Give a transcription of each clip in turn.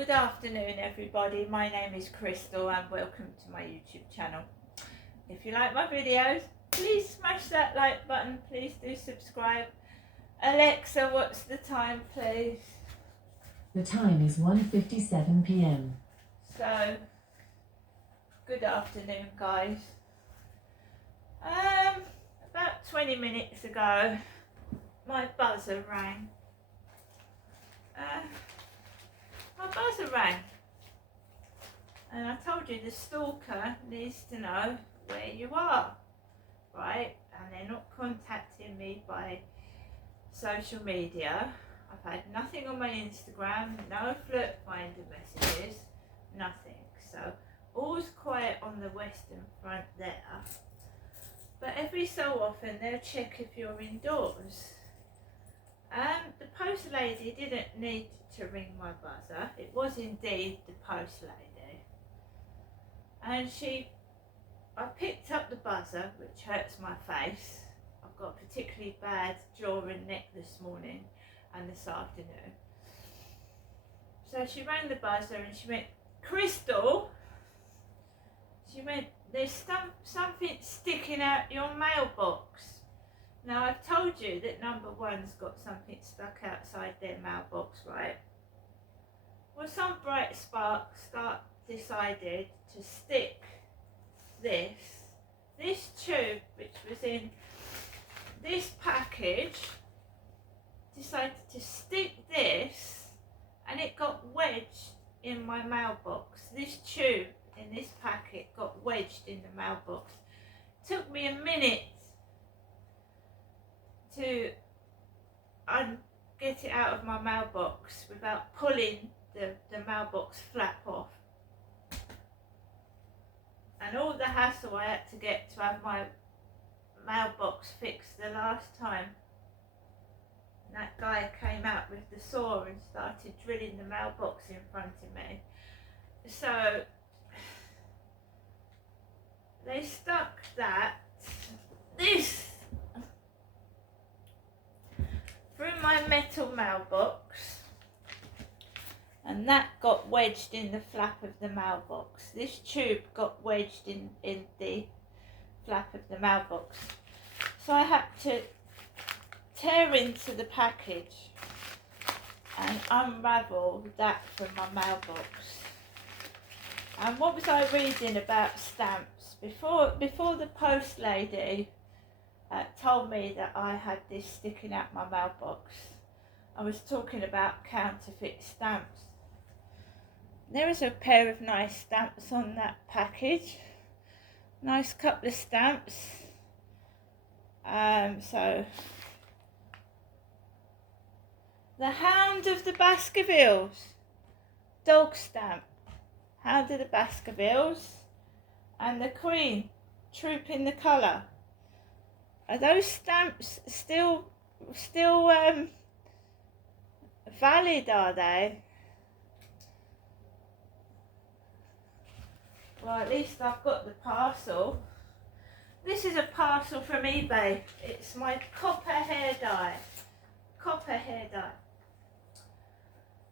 Good afternoon everybody, my name is Crystal and welcome to my YouTube channel. If you like my videos, please smash that like button, please do subscribe. Alexa, what's the time please? The time is 1:57 p.m. So, good afternoon guys. About 20 minutes ago, my buzzer rang. And I told you the stalker needs to know where you are, right? And they're not contacting me by social media. I've had nothing on my Instagram, no flirt finder messages, nothing. So all's quiet on the Western Front there. But every so often they'll check if you're indoors. The post lady didn't need to ring my buzzer. It was indeed the post lady. And I picked up the buzzer, which hurts my face. I've got a particularly bad jaw and neck this morning and this afternoon. So she rang the buzzer and she went, Crystal, she went, there's something sticking out your mailbox. Now I've told you that number one's got something stuck outside their mailbox, right? Well, some bright spark decided to stick this tube, which was in this package, decided to stick this, and it got wedged in my mailbox. This tube in this packet got wedged in the mailbox. Took me a minute to get it out of my mailbox without pulling the mailbox flap off. And all the hassle I had to get to have my mailbox fixed the last time. And that guy came out with the saw and started drilling the mailbox in front of me. So they stuck this through my metal mailbox, and that got wedged in the flap of the mailbox. This tube got wedged in the flap of the mailbox. So I had to tear into the package and unravel that from my mailbox. And what was I reading about stamps? Before the post lady told me that I had this sticking out my mailbox, I was talking about counterfeit stamps. There is a pair of nice stamps on that package. Nice couple of stamps. So the Hound of the Baskervilles, dog stamp, Hound of the Baskervilles, and the Queen, Troop in the Colour. Are those stamps still valid, are they? Well, at least I've got the parcel. This is a parcel from eBay. It's my copper hair dye. Copper hair dye.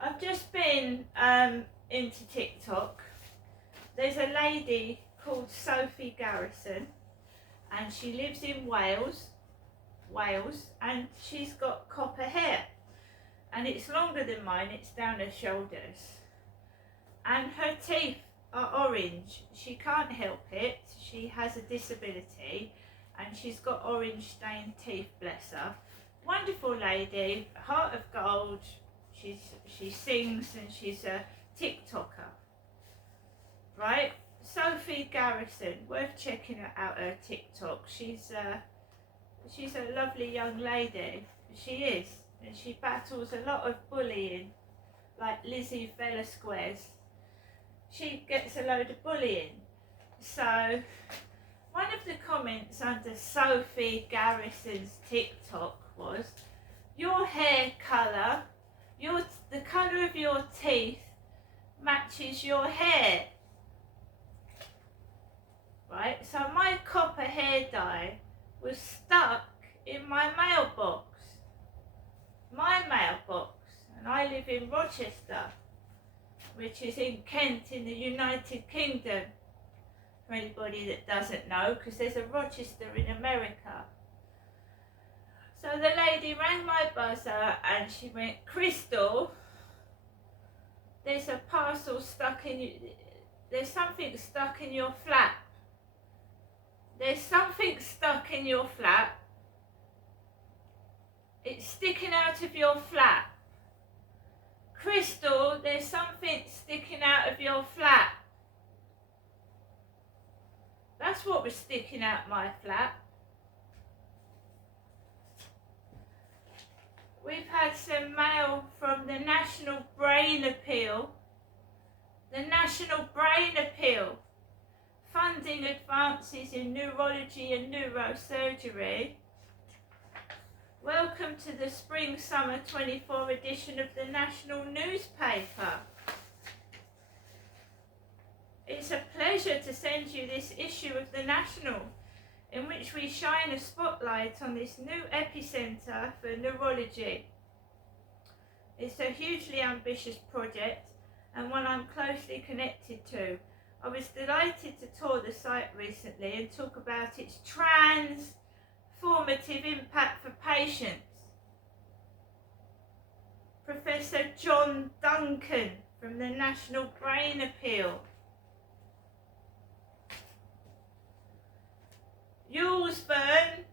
I've just been into TikTok. There's a lady called Sophie Garrison, and she lives in Wales, and she's got copper hair, and it's longer than mine. It's down her shoulders, and her teeth are orange. She can't help it. She has a disability and she's got orange stained teeth, bless her. Wonderful lady, heart of gold. She sings and she's a TikToker, right? Sophie Garrison, worth checking out her TikTok. She's a lovely young lady. She is, and she battles a lot of bullying, like Lizzie Velasquez. She gets a load of bullying. So one of the comments under Sophie Garrison's TikTok was, your hair colour, the colour of your teeth matches your hair. Right, so my copper hair dye was stuck in my mailbox. My mailbox, and I live in Rochester, which is in Kent in the United Kingdom, for anybody that doesn't know, because there's a Rochester in America. So the lady rang my buzzer and she went, Crystal, there's a parcel stuck in you, there's something stuck in your flap. There's something stuck in your flap. It's sticking out of your flap. Crystal, there's something sticking out of your flap. That's what was sticking out my flap. We've had some mail from the National Brain Appeal. The National Brain Appeal, funding advances in neurology and neurosurgery. Welcome to the Spring-Summer 24 edition of the National newspaper. It's a pleasure to send you this issue of the National, in which we shine a spotlight on this new epicentre for neurology. It's a hugely ambitious project and one I'm closely connected to. I was delighted to tour the site recently and talk about its transformative impact for patients. Professor John Duncan from the National Brain Appeal. Jules Verne.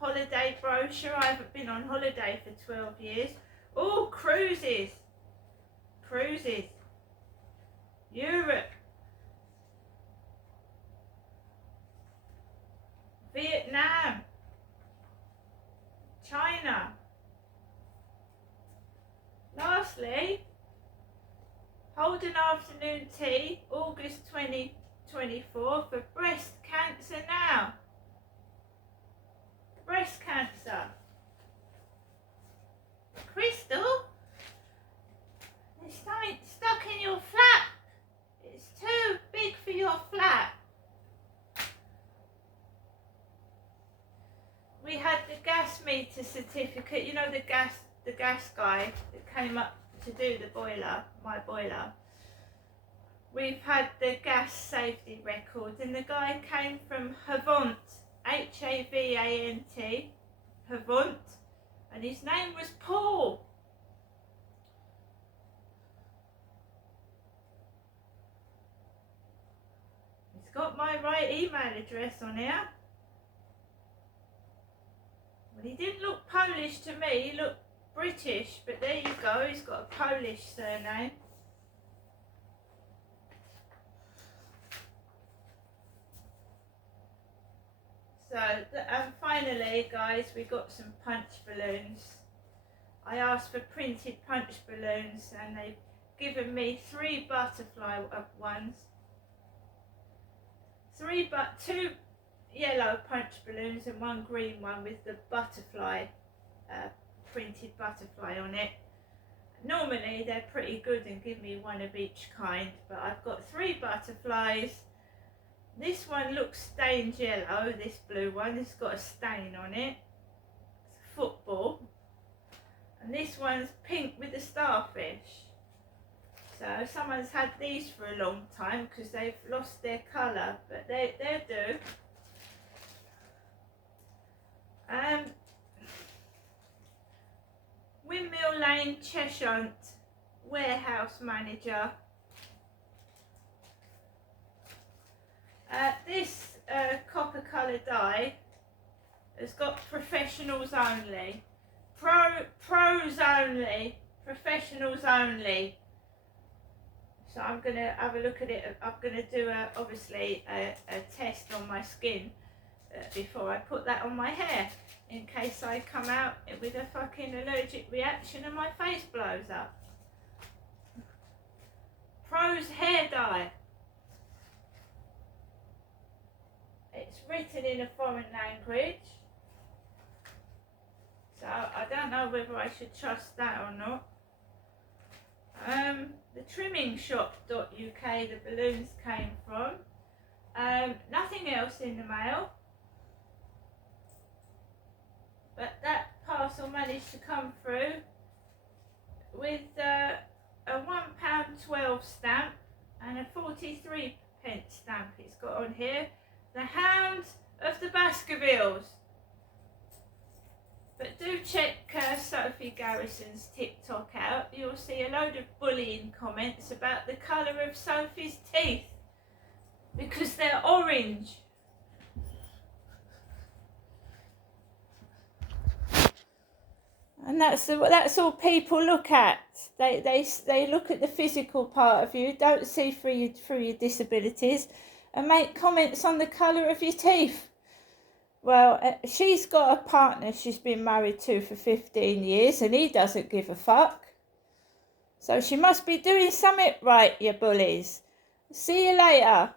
Holiday brochure. I haven't been on holiday for 12 years. Oh, cruises. Europe. Vietnam. China. Lastly, Holden Afternoon Tea, August 2024 for breast cancer now. Breast cancer. Crystal, there's something stuck in your flap. It's too big for your flap. We had the gas meter certificate, you know, the gas guy that came up to do the boiler, my boiler. We've had the gas safety record, and the guy came from Havant, Havant, Havant, and his name was Paul. It's got my right email address on here. Well, he didn't look Polish to me, he looked British, but there you go, he's got a Polish surname. So, and finally, guys, we got some punch balloons. I asked for printed punch balloons and they've given me 3 butterfly ones. 2 yellow punch balloons and 1 green one with the butterfly, printed butterfly on it. Normally they're pretty good and give me 1 of each kind, but I've got 3 butterflies. This one looks stained yellow, this blue one, it's got a stain on it. It's a football. And this one's pink with a starfish. So someone's had these for a long time because they've lost their colour, but they'll do. Windmill Lane, Cheshunt, warehouse manager. This copper colour dye has got professionals only, pros only, professionals only. So I'm going to have a look at it. I'm going to do obviously a test on my skin before I put that on my hair, in case I come out with a fucking allergic reaction and my face blows up. Pros hair dye. It's written in a foreign language, so I don't know whether I should trust that or not. The trimmingshop.uk the balloons came from. Nothing else in the mail. but that parcel managed to come through with a £1.12 stamp and a 43p stamp it's got on here. The Hound of the Baskervilles. But do check Sophie Garrison's TikTok out. You'll see a load of bullying comments about the colour of Sophie's teeth because they're orange. And that's all people look at. They look at the physical part of you, don't see through your disabilities, and make comments on the colour of your teeth. Well, she's got a partner she's been married to for 15 years and he doesn't give a fuck. So she must be doing something right, you bullies. See you later.